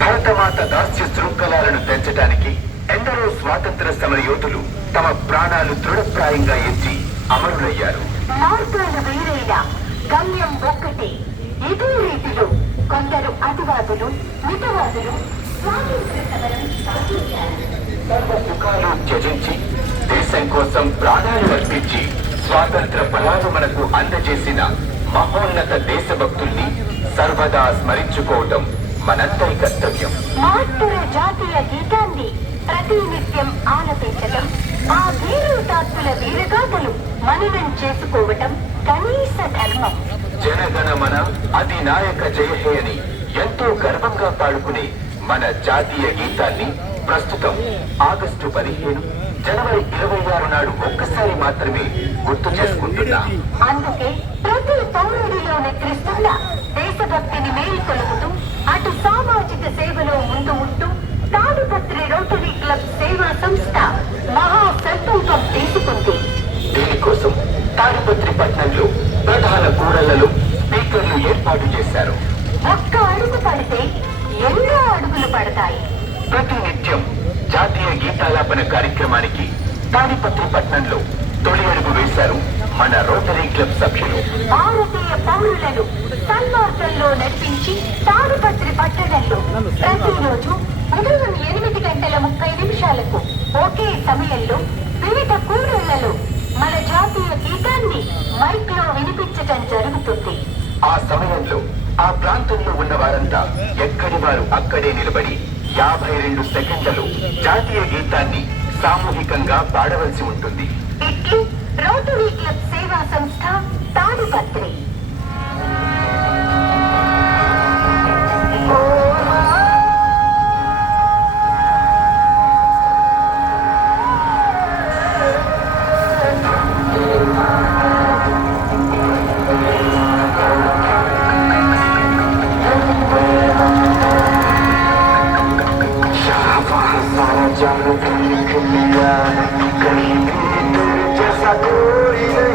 భారతమాత దాస్య శృంఖలాలను తెంచడానికి ఎందరో స్వాతంత్ర సమర యోధులు తమ ప్రాణాలు దృఢప్రాయంగా ఎత్తి అమరులయ్యారు. మార్గాలు వేరైనా గమ్యం ఒక్కటి. ఇదే రీతిలో కొందరు అతివాదులు మితవాదులు సుఖాలు త్యజించి దేశం కోసం ప్రాణాలు అర్పించి స్వాతంత్ర ఫలాలు మనకు అందజేసిన మహోన్నత దేశభక్తుల్ని సర్వదా స్మరించుకోవటం మనందరి కర్తవ్యం. మహత్తర జాతీయ గీతాన్ని ప్రతినిత్యం ఆలపించటం ఆ వీరుతాత్తుల వీరగాథలు మననం చేసుకోవటం కనీస ధర్మం. జనగణమన అధినాయక జయ హే అని ఎంతో గర్వంగా పాడుకునే మన జాతీయ గీతాన్ని ప్రస్తుతం ఆగస్టు పదిహేను జనవరి ఇరవై ఆరు నాడు ఒక్కసారి మాత్రమే గుర్తు చేసుకుంటున్నా. అందుకే పౌరుడిలో నిద్రిస్తున్న దేశభక్తిని మేలుకొలుపుతూ అటు సామాజిక సేవలో ముందు ఉంటూ తాడుపత్రి రోటరీ క్లబ్ సేవా సంస్థ మహా సంకల్పం తీసుకుంది దీనికోసం తాడిపత్రి పట్టణంలో ప్రధాన కూడళ్ళలో స్పీకర్లు ఏర్పాటు చేశారు. ఒక్క అడుగు పడితే ఎన్నో అడుగులు పడతాయి. ప్రతినిత్యం జాతీయ గీతాలాపన కార్యక్రమానికి తాడిపత్రి పట్టణంలో తొలి మన రోటరీ క్లబ్ సభ్యులు. భారతీయ పౌరులను సన్మార్గంలో నడిపించి తాడుపత్రి పట్టణంలో ప్రతిరోజు ఉదయం ఎనిమిది గంటల ముప్పై నిమిషాలకు ఒకే సమయంలో వివిధ కూడళ్ళలో మన జాతీయ గీతాన్ని మైక్లో వినిపించటం జరుగుతుంది. ఆ సమయంలో ఆ ప్రాంతంలో ఉన్న వారంతా ఎక్కడి వారు అక్కడే నిలబడి యాభై రెండు సెకండ్లలో జాతీయ గీతాన్ని సామూహికంగా పాడవలసి ఉంటుంది. ఇట్లు రోటరీ Jasa Kuri